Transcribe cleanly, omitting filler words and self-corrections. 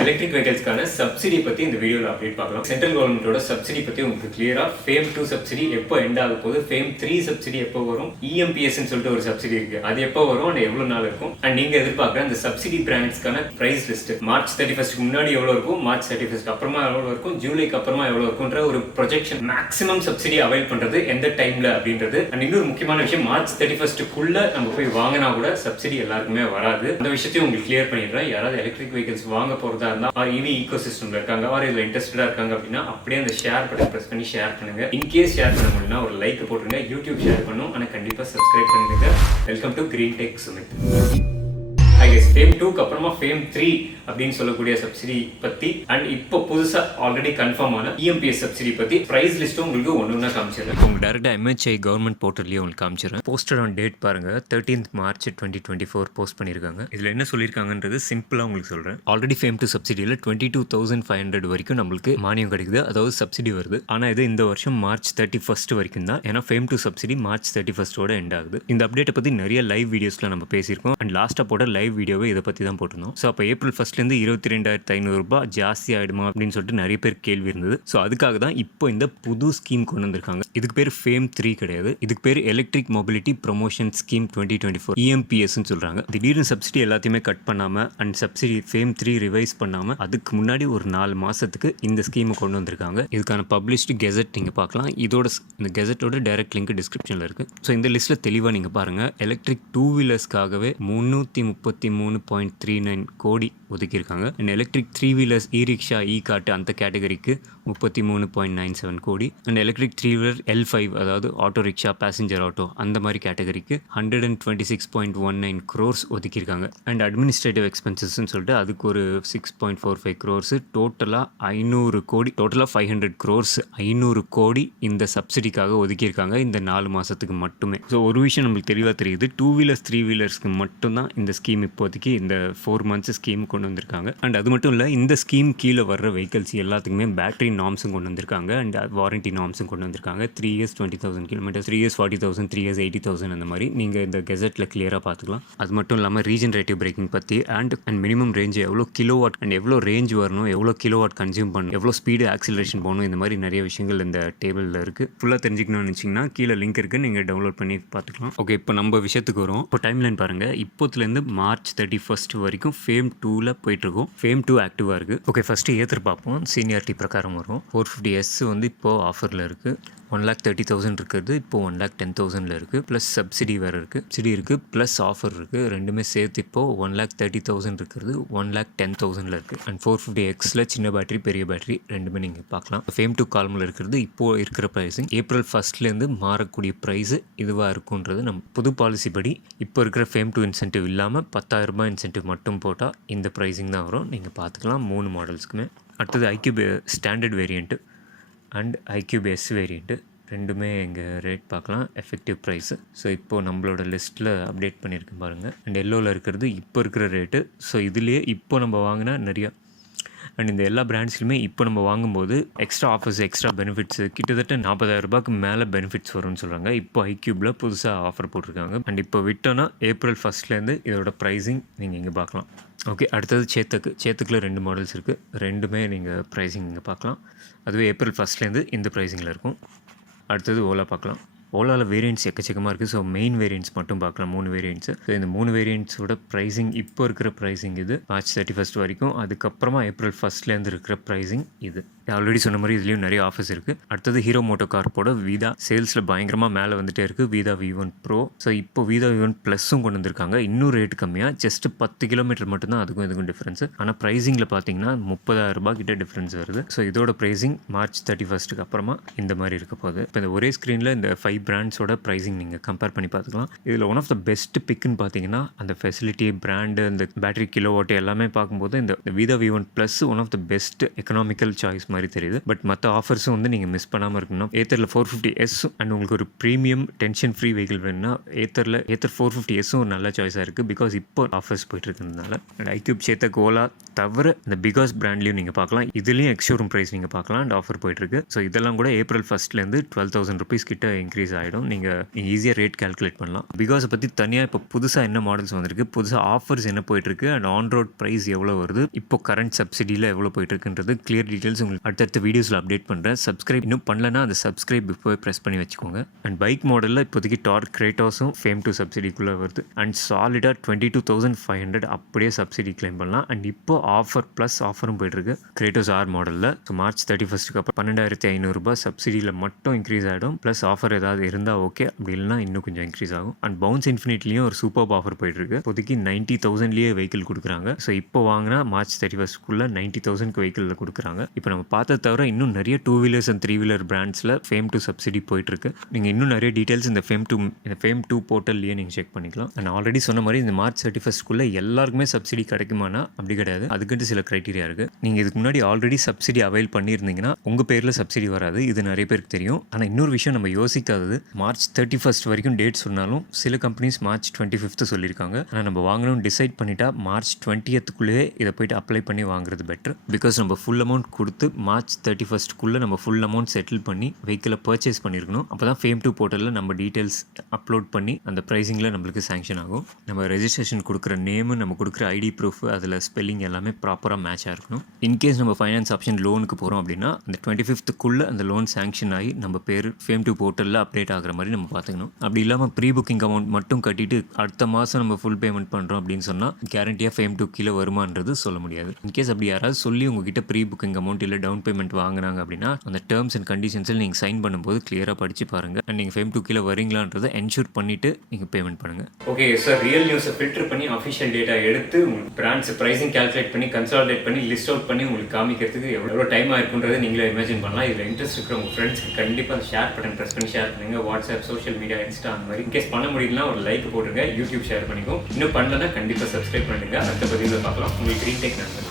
Electric வெஹிக்கிள்ஸ்க்கான subsidy பற்றி இந்த வீடியோவில் அப்டேட் பார்க்கலாம். சென்ட்ரல் கவர்மெண்ட்டோட சப்சிடி பற்றி உங்களுக்கு கிளியராக ஃபேம் 2 சப்சிடி எப்போ எண்ட் ஆக போகுது, ஃபேம் 3 சப்சிடி எப்போ வரும், EMPS சொல்லிட்டு ஒரு சப்சிடி இருக்குது, அது எப்போ வரும் அண்ட் எவ்வளோ நாள் இருக்கும், அண்ட் நீங்கள் எதிர்பார்க்குற அந்த சப்சிடி பிராண்ட்ஸ்க்கான ப்ரைஸ் லிஸ்ட் மார்ச் 31 முன்னாடி எவ்வளோ இருக்கும், மார்ச் 31 அப்புறமா எவ்வளோ இருக்கும், ஜூலைக்கு அப்புறமா எவ்வளோ இருக்கும்ன்ற ஒரு ப்ரொஜெக்ஷன், மேக்ஸிமம் சப்சிடி அவைல் பண்ணுறது எந்த டைமில் அப்படின்றது. அண்ட் இன்னொரு முக்கியமான விஷயம், மார்ச் 31 நம்ம போய் வாங்கினா கூட சப்சிடி எல்லாருக்குமே வராது. அந்த விஷயத்தையும் உங்களுக்கு கிளியர் பண்ணிடுறேன். யாராவது எலக்ட்ரிக் வெஹிக்கிள்ஸ் வாங்க போகிறதா இருந்தால் EV ecosystemல இருக்காங்க ஆர் இதில் இன்ட்ரெஸ்டடாக இருக்காங்க அப்படின்னா அப்படியே அந்த ஷேர் பட்டன் ப்ரெஸ் பண்ணி ஷேர் பண்ணுங்க. இன்கேஸ் ஷேர் பண்ண முடியும்னா ஒரு லைக் போட்டுருங்க. யூடியூப் ஷேர் பண்ணும், ஆனால் கண்டிப்பாக சப்ஸ்கிரைப் பண்ணிடுங்க. Welcome to green tech Sumit. FAME 2க்கு அப்புறமா ஃபேம் 3 அப்படின்னு சொல்லக்கூடிய சப்சிடி பற்றி அண்ட் இப்போ புதுசாக ஆல்ரெடி கன்ஃபார்ம் ஆன EMPS சப்சிடி பற்றி ப்ரைஸ் லிஸ்ட்டும் உங்களுக்கு ஒன்று காமிச்சிடுறேன். உங்களுக்கு டேரெக்டாக MHI கவர்மெண்ட் போர்ட்டல்லேயே உங்களுக்கு காமிச்சிடுறேன். போஸ்டட் ஆன் டேட் பாருங்கள், 13th March 2024 போஸ்ட் பண்ணியிருக்காங்க. இதில் என்ன சொல்லியிருக்காங்கன்றது சிம்பிளாக உங்களுக்கு சொல்கிறேன். ஆல்ரெடி ஃபேம் 2 சப்சிடியில் 22,500 வரைக்கும் நம்மளுக்கு மானியம் கிடைக்குது, அதாவது சப்சிடி வருது. ஆனால் இது இந்த வருஷம் மார்ச் 31 வரைக்கும் தான். ஏன்னா ஃபேம் 2 சப்சிடி மார்ச் 31 எண்ட் ஆகுது. இந்த அப்டேட்டை பற்றி நிறைய லைவ் வீடியோஸில் நம்ம பேசியிருக்கோம் அண்ட் லாஸ்ட்டாக போட லைவ் வீடியோவை இதை பற்றி தான் போட்டிருந்தோம். ஸோ அப்போ ஏப்ரல் 1 22,500 ரூபாய் ஜாஸ்தி ஆகிடுமா அப்படின்னு சொல்லிட்டு நிறைய பேர் கேள்வி இருந்தது. ஸோ அதுக்காக தான் இப்போ இந்த புது ஸ்கீம் கொண்டு வந்திருக்காங்க. இதுக்கு பேர் ஃபேம் 3 கிடையாது, இதுக்கு பேர் electric mobility promotion scheme 2024 EMPS சொல்கிறாங்க. திடீர்னு சப்சிடி எல்லாத்தையுமே கட் பண்ணாமல் அண்ட் சப்சிடி ஃபேம் 3 ரிவைஸ் பண்ணாமல் அதுக்கு முன்னாடி ஒரு 4 மாதத்துக்கு இந்த ஸ்கீமை கொண்டு வந்திருக்காங்க. இதுக்கான பப்ளிஷ்டு கெசட் நீங்கள் பார்க்கலாம். இதோட இந்த கெசட்டோட டைரக்ட் லிங்க் டிஸ்கிரிப்ஷனில் இருக்குது. ஸோ இந்த லிஸ்ட்டில் தெளிவாக நீங்கள் பாருங்கள். எலக்ட்ரிக் 2 வீலர்ஸ்க்காகவே 333.39 கோடி ஒதுக்கியிருக்காங்க. அண்ட் எலக்ட்ரிக் 3 வீலர்ஸ் ரிக்ஷா காட்டு அந்த கேட்டகரிக்கு 33.97 கோடி. அண்ட் எலக்ட்ரிக் 3 வீலர் L5 அதாவது ஆட்டோ ரிக்ஷா பேசஞ்சர் ஆட்டோ அந்த மாதிரி கேட்டகரிக்கு 126.19 crores ஒதுக்கியிருக்காங்க. அண்ட் அட்மினிஸ்ட்ரேட்டிவ் எக்ஸ்பென்சஸ்ன்னு சொல்லிட்டு அதுக்கு ஒரு 6.45 crores. டோட்டலாக 500 கோடி, டோட்டலாக 500 crores, 500 கோடி இந்த சப்சிடிக்காக ஒதுக்கியிருக்காங்க இந்த 4 மாதத்துக்கு மட்டுமே. ஸோ ஒரு விஷயம் நம்மளுக்கு தெளிவாக தெரியுது, 2 வீலர்ஸ் 3 வீலர்ஸ்க்கு மட்டும்தான் இந்த ஸ்கீம் இப்போதைக்கு இந்த 4 months ஸ்கீம் கொண்டு வந்திருக்காங்க. அண்ட் அது மட்டும் இல்லை, இந்த ஸ்கீம் கீழே வர்ற வெஹிக்கல்ஸ் எல்லாத்துக்குமே பேட்டரி நார்ம்ஸும் கொண்டு வந்திருக்காங்க அண்ட் வாரண்டி நார்ம்ஸும் கொண்டு வந்திருக்காங்க. 3 years 20,000 kilometers, 3 years 40,000, 3 years 80,000 அந்த மாதிரி நீங்கள் இந்த கெசட்டில் கிளியராக பார்த்துக்கலாம். அது மட்டும் இல்லாமல் ரீஜெனரேட்டிவ் பிரேக்கிங் பற்றி அண்ட் மினிமம் ரேஞ்ச் எவ்வளோ கிலோவாட் அண்ட் எவ்வளோ ரேஞ்ச் வரணும், எவ்வளோ கிலோவாட் கன்சியூம் பண்ணணும், எவ்வளோ ஸ்பீடு ஆக்சிலரேஷன் போகணும், இந்த மாதிரி நிறைய விஷயங்கள் இந்த டேபிளில் இருக்குது. ஃபுல்லாக தெரிஞ்சுக்கணும்னு நினச்சிங்கன்னா கீழே லிங்க் இருக்குது, நீங்கள் டவுன்லோட் பண்ணி பார்த்துக்கலாம். ஓகே, இப்போ நம்ம விஷயத்துக்கு வரும். இப்போ டைம்லைன் பாருங்கள். இப்போத்துலேருந்து மார்ச் 31 வரைக்கும் ஃபேம் 2ல் போயிட்டுருக்கோம். ஃபேம் 2 ஆக்டிவாக இருக்குது. ஓகே, ஃபஸ்ட்டு ஏற்று பார்ப்போம். சீனியாரிட்டி பிரகாரம் வரும். 450S வந்து இப்போது ஆஃபரில் இருக்குது. 1,30,000 இருக்கிறது இப்போது 1,10,000 இருக்குது. ப்ளஸ் சப்சிடி வேறு இருக்குது, சப்சிடி இருக்குது ப்ளஸ் ஆஃபர் இருக்குது. ரெண்டுமே சேர்த்து இப்போது 1,30,000 இருக்கிறது 1,10,000 இருக்குது. அண்ட் 450Xல சின்ன பேட்டரி பெரிய பேட்டரி ரெண்டுமே நீங்கள் பார்க்கலாம். ஃபேம் 2 காலமில் இருக்கிறது இப்போது இருக்கிற ப்ரைஸிங். ஏப்ரல் 1 மாறக்கூடிய ப்ரைஸு இதுவாக இருக்குன்றது நம்ம புது பாலிசி படி. இப்போ இருக்கிற ஃபேம் 2 இன்சென்டிவ் இல்லாமல் 10,000 ரூபாய் இன்சென்டிவ் மட்டும் போட்டால் இந்த ப்ரைஸிங் தான் வரும். நீங்கள் பார்த்துக்கலாம் 3 மாடல்ஸ்க்குமே. அடுத்தது iQube standard variant and iQube S variant ரெண்டுமே எங்கள் ரேட் பார்க்கலாம், எஃபெக்டிவ் ப்ரைஸு. ஸோ இப்போது நம்மளோட லிஸ்ட்டில் அப்டேட் பண்ணியிருக்கேன் பாருங்கள். அண்ட் எல்லோவில் இருக்கிறது இப்போ இருக்கிற ரேட்டு. ஸோ இதுலேயே இப்போ நம்ம வாங்கினா நிறையா அண்ட் இந்த எல்லா பிராண்ட்ஸ்லையுமே இப்போ நம்ம வாங்கும்போது எக்ஸ்ட்ரா ஆஃபர்ஸ், எக்ஸ்ட்ரா பெனிஃபிட்ஸ் கிட்டத்தட்ட 40,000 ரூபாய்க்கு மேலே பெனிஃபிட்ஸ் வரும்னு சொல்கிறாங்க. இப்போ iQubeல புதுசாக ஆஃபர் போட்டிருக்காங்க. அண்ட் இப்போ விட்டோன்னா ஏப்ரல் 1 இதோட ப்ரைஸிங் நீங்கள் இங்கே பார்க்கலாம். ஓகே, அடுத்தது சேத்துக்கில் 2 மாடல்ஸ் இருக்குது. ரெண்டுமே நீங்கள் ப்ரைஸிங் இங்கே பார்க்கலாம். அதுவே ஏப்ரல் 1 இந்த ப்ரைஸிங்கில் இருக்கும். அடுத்தது ஓலா பார்க்கலாம். ஓலாவில் வேரியண்ட்ஸ் எக்கச்சக்கமாக இருக்குது. ஸோ மெயின் வேரியண்ட்ஸ் மட்டும் பார்க்கலாம், 3 வேரியண்ட்ஸு. ஸோ இந்த 3 வேரியண்ட்ஸோட ப்ரைஸிங் இப்போ இருக்கிற ப்ரைஸிங் இது மார்ச் 31 வரைக்கும். அதுக்கப்புறமா ஏப்ரல் 1 இருக்கிற ப்ரைஸிங் இது. ஆல்ரெடி சொன்ன மாதிரி இதுலேயும் நிறைய ஆஃபர்ஸ் இருக்குது. அடுத்தது ஹீரோ மோட்டோ கார்ப்போட வீதா சேல்ஸில் பயங்கரமாக மேலே வந்துகிட்டே இருக்குது. வீதா V1 Pro. ஸோ இப்போ வீதா V1 ப்ளஸும் கொண்டு வந்திருக்காங்க. இன்னும் ரேட் கம்மியாக, ஜஸ்ட் 10 கிலோமீட்டர் மட்டும்தான் அதுக்கும் இதுக்கும் டிஃப்ரென்ஸு. ஆனால் ப்ரைஸிங்கில் பார்த்தீங்கன்னா 30,000 ரூபாய் கிட்ட டிஃப்ரென்ஸ் வருது. ஸோ இதோட ப்ரைஸிங் மார்ச் 31 அப்புறமா இந்த மாதிரி இருக்க போகுது. இப்போ இந்த ஒரே ஸ்க்ரீனில் இந்த 5 பிராண்ட்ஸோட ப்ரைஸிங் நீங்கள் கம்பேர் பண்ணி பார்த்துக்கலாம். இதில் ஒன் ஆஃப் த பெஸ்ட் பிக்குன்னு பார்த்தீங்கன்னா அந்த ஃபெசிலிட்டி, பிராண்டு, அந்த பேட்டரி கிலோவாட் எல்லாமே பார்க்கும்போது இந்த Vida V1 plus one of the best economical choice மாதிரி தெரியுது. பட் மற்ற ஆஃபர்ஸும் வந்து நீங்கள் மிஸ் பண்ணாமல் இருக்கணும்னா ஏத்தரில் 450S அண்ட் உங்களுக்கு ஒரு ப்ரீமியம் டென்ஷன் ஃப்ரீ வெஹிக்கிள் வேணும்னா ஏத்தர் 450S ஒரு நல்ல சாய்ஸாக இருக்குது. பிகாஸ் இப்போ ஆஃபர்ஸ் போயிட்டு இருக்கிறதுனால. அண்ட் iQube சேத்தக் ஓலா தவிர இந்த பிகாஸ் பிராண்ட்லையும் நீங்கள் பார்க்கலாம். இதுலேயும் எக்ஸ்ஷோரூம் ப்ரைஸ் நீங்கள் பார்க்கலாம் அண்ட் ஆஃபர் போயிட்டுருக்கு. ஸோ இதெல்லாம் கூட ஏப்ரல் 1 12,000 rupees கிட்ட இன்க்ரீஸ் இன்க்ரீஸ் ஆகிடும். நீங்கள் ஈஸியாக ரேட் கால்குலேட் பண்ணலாம். பிகாஸை பற்றி தனியாக இப்போ புதுசாக என்ன மாடல்ஸ் வந்திருக்கு, புதுசாக ஆஃபர்ஸ் என்ன போயிட்டுருக்கு, அண்ட் ஆன் ரோட் ப்ரைஸ் எவ்வளோ வருது, இப்போ கரண்ட் சப்சிடியில் எவ்வளோ போயிட்டுருக்குன்றது கிளியர் டீட்டெயில்ஸ் உங்களுக்கு அடுத்தடுத்த வீடியோஸில் அப்டேட் பண்ணுறேன். சப்ஸ்கிரைப் இன்னும் பண்ணலன்னா அந்த சப்ஸ்கிரைப் இப்போவே ப்ரெஸ் பண்ணி வச்சுக்கோங்க. அண்ட் பைக் மாடலில் இப்போதைக்கு டார்க் கிரேட்டாஸும் ஃபேம் 2 சப்சிடிக்குள்ளே வருது. அண்ட் சாலிடாக 22,500 அப்படியே சப்சிடி கிளைம் பண்ணலாம். அண்ட் இப்போ ஆஃபர் ப்ளஸ் ஆஃபரும் போயிட்டுருக்கு கிரேட்டோஸ் ஆர் மாடலில். ஸோ மார்ச் 31க்கு அப்புறம் 12,500 சப்சிடியில் மட்டும் இன்க்ரீஸ் ஆகிடும். ப்ளஸ் ஆஃபர் ஏதாவது இருந்தால் ஓகே, அப்படி இல்லைனா இன்னும் கொஞ்சம் இன்க்ரீஸ் ஆகும். அண்ட் பவுன்ஸ் இன்ஃபினிட்லேயும் ஒரு சூப்பர் ஆஃபர் போயிட்டுருக்கு. இப்போதைக்கு 90,000லேயே வெஹிக்கிள் கொடுக்குறாங்க. ஸோ இப்போ வாங்கினா மார்ச் 31க்குள்ளே 90,000க்கு வெஹிக்கிளில் கொடுக்குறாங்க. இப்போ நம்ம பார்த்தத தவிர இன்னும் நிறைய 2 வீலர்ஸ் அண்ட் 3 வீலர் பிராண்ட்ஸில் ஃபேம் 2 சப்சிடி போயிட்டுருக்கு. நீங்கள் இன்னும் நிறைய டீட்டெயில்ஸ் இந்த ஃபேம் 2 போர்ட்டல்லையே நீங்கள் செக் பண்ணிக்கலாம். நான் ஆல்ரெடி சொன்ன மாதிரி இந்த மார்ச் 31க்குள்ளே எல்லாருக்குமே சப்சிடி கிடைக்குமானா அப்படி கிடையாது. அதுக்கிட்ட சில க்ரைட்டீரியா இருக்குது. நீங்கள் இதுக்கு முன்னாடி ஆல்ரெடி சப்சிடி அவைல் பண்ணியிருந்தீங்கன்னா உங்கள் பேரில் சப்சிடி வராது. இது நிறைய பேருக்கு தெரியும். ஆனால் இன்னொரு விஷயம் நம்ம யோசிக்காதது, மார்ச் 31 வரைக்கும் டேட் சொன்னாலும் சில கம்பெனிஸ் மார்ச் 25 சொல்லியிருக்காங்க. ஆனால் நம்ம வாங்கணும்னு டிசைட் பண்ணிட்டா மார்ச் 20க்குள்ளேயே இதை போய்ட்டு அப்ளை பண்ணி வாங்குறது பெட்டர். பிகாஸ் நம்ம ஃபுல் அமௌண்ட் கொடுத்து மார்ச் 31க்குள்ளே நம்ம ஃபுல் அமௌண்ட் செட்டில் பண்ணி வெஹிக்கிளை பர்ச்சேஸ் பண்ணியிருக்கணும். அப்போ தான் ஃபேம் 2 போர்ட்டலில் நம்ம டீட்டெயில்ஸ் அப்லோட் பண்ணி அந்த ப்ரைஸிங்கில் நம்மளுக்கு சேங்ஷன் ஆகும். நம்ம ரெஜிஸ்ட்ரேஷன் கொடுக்குற நேமு, நம்ம கொடுக்குற ஐடி ப்ரூஃப், அதில் ஸ்பெல்லிங் எல்லாமே ப்ராப்பராக மேட்சாக இருக்கணும். இன்கேஸ் நம்ம ஃபைனான்ஸ் ஆப்ஷன் லோனுக்கு போகிறோம் அப்படின்னா அந்த 25க்குள்ளே அந்த லோன் சேங்ஷன் ஆகி நம்ம பேர் ஃபேம் 2 போர்ட்டலில் அப்டேட் ஆகிற மாதிரி நம்ம பார்த்துக்கணும். அப்படி இல்லாமல் ப்ரீ புக்கிங் அமௌண்ட் மட்டும் கட்டிட்டு அடுத்த மாதம் நம்ம ஃபுல் பேமெண்ட் பண்ணுறோம் அப்படின்னு சொன்னால் கேரண்டியாக ஃபேம் 2 கீழே வருமானது சொல்ல முடியாது. இன்கேஸ் அப்படி யாராவது சொல்லி உங்ககிட்ட ப்ரீ புக்கிங் அமௌண்ட் இல்லை டவுன் பேமெண்ட் வாங்கினாங்க அப்படின்னா அந்த டேர்ம்ஸ் அண்ட் கண்டிஷன்ஸில் நீங்கள் சைன் பண்ணும்போது கிளியராக படித்து பாருங்கள். அண்ட் நீங்கள் ஃபேம் 2 கீழே வரீங்களான்றதை என்ஷூர் பண்ணிவிட்டு நீங்கள் பேமெண்ட் பண்ணுங்கள். ஓகே சார், ரியல் நியூஸை ஃபில்டர் பண்ணி அஃபிஷியல் டேட்டா எடுத்து உங்களுக்கு பிராண்ட்ஸ் ப்ரைஸிங் கால்குலேட் பண்ணி கன்சாலிடேட் பண்ணி லிஸ்ட் அவுட் பண்ணி உங்களுக்கு காமிக்கிறதுக்கு எவ்வளோ டைம் ஆயிருக்குன்றதை நீங்களே இமேஜின் பண்ணலாம். இதில் இன்ட்ரெஸ்ட் இருக்கிற உங்கள் ஃப்ரெண்ட்ஸ்க்கு கண்டிப்பாக ஷேர் பட்டன் ப்ரெஸ் பண்ணி ஷேர் பண்ணுங்கள். வாட்ஸ்அப், சோஷியல் மீடியா, இன்ஸ்டா அந்த மாதிரி. இன்கேஸ் பண்ண முடியலனா ஒரு லைக் போட்டுருங்க. யூடியூப் ஷேர் பண்ணிக்கோ. இன்னும் பண்ணலன்னா கண்டிப்பாக சப்ஸ்கிரைப் பண்ணுங்கள். அடுத்த பதிவில் பார்க்கலாம். உங்களுக்கு ரீடேக் நன்றி.